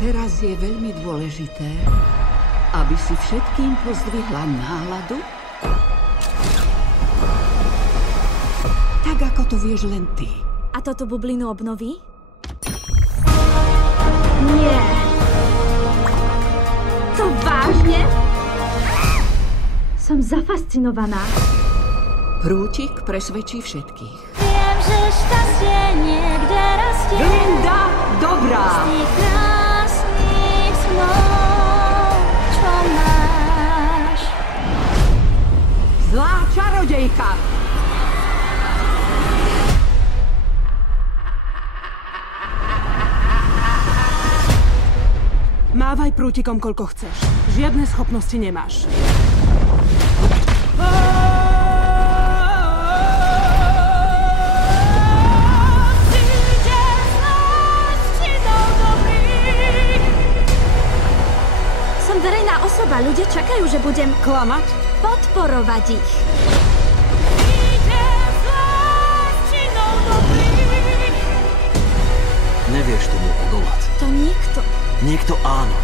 Teraz je veľmi dôležité, aby si všetkým pozdvihla náladu, tak ako to vieš len ty. A toto bublinu obnoví? Nie. To vážne? Som zafascinovaná. Prútik presvedčí všetkých. Viem, že šťastie niekde rastie. Linda, dobrá! Z tých krásnych snov, čo máš. Zlá čarodejka! Mávaj prútikom, koľko chceš. Žiadne schopnosti nemáš. Som verejná osoba. Ľudia čakajú, že budem Klamať? podporovať ich. Nevieš tomu odolať. To nikto. Niekto áno.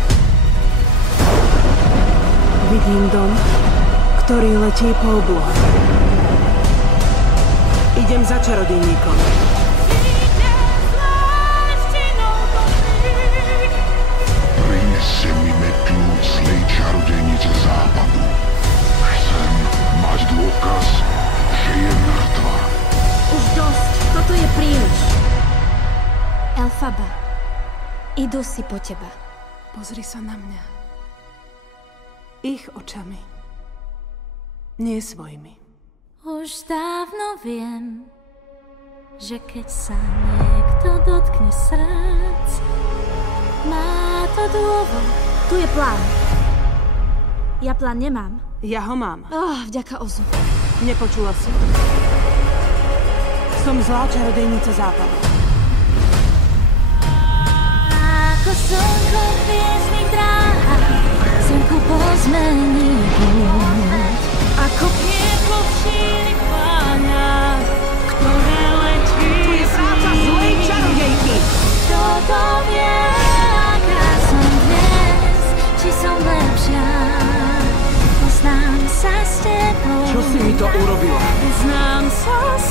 Vidím dom, ktorý letí po oblohe. Idem za čarodejníkom. Prinesi mi kľúč zlej čarodejnice západu. Chcem mať dôkaz, že je mŕtva. Už dosť. Toto je príliš. Elfaba, idú si po teba. Pozri sa na mňa. Ich očami. Nie svojimi. Už dávno viem, že keď sa niekto dotkne srdc, má to dôvod. Tu je plán. Ja plán nemám. Ja ho mám. Vďaka Ozu. Nepočula si. Som zlá čarodejnica západu. Ako slnko v hviezdnych dráhach, slnko pozmení púť. Ako pieklo v šírych pláňach, ktoré letí. Tu je práca zlej čarodejky! Kto to vie, aká som dnes, či som lepšia. Poznám sa s tebou. Čo si mi to urobila? Poznám sa s